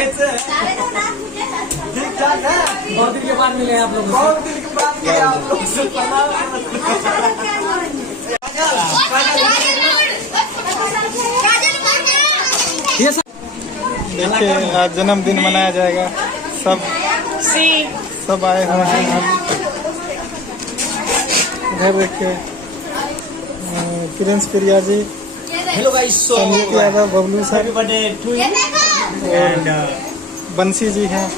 ठीक ठाक है। बहुत दिन के बाद मिले आप लोग। बहुत दिन के बाद मिले आप लोग से। ये सब देखिए आज जन्मदिन मनाया जाएगा। सब आए हुए हैं। इधर देखिए Prince Priya ji, hello guys, Sanjeet Yadav, Bablu sir happy birthday to you और बंसी जी हैं।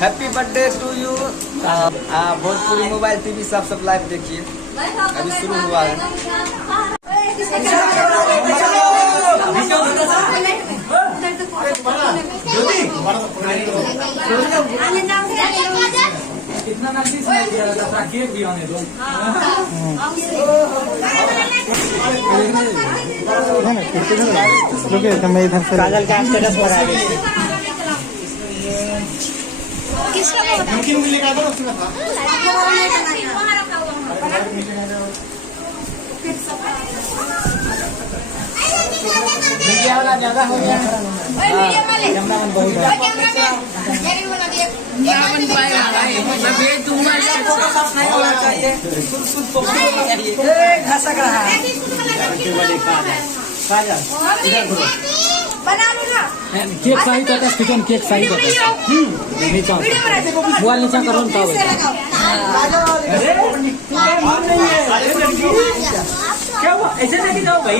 Happy birthday to you. Bhojpuri mobile TV सब लाइव देखिए, अभी शुरू हुआ है। कितना नजदीक से किया जाता था, केक भी आने दो। रुके मैं इधर से काजल का स्टेटस पर आ गया। मीडिया वाला ज्यादा हो गया। कैमरामैन बहुत है। घसक रहा है। केक सही करता है, केक सही करता है। नीचा मोबाइल नीचा करो ना। क्या हुआ, ऐसे जाओ भाई।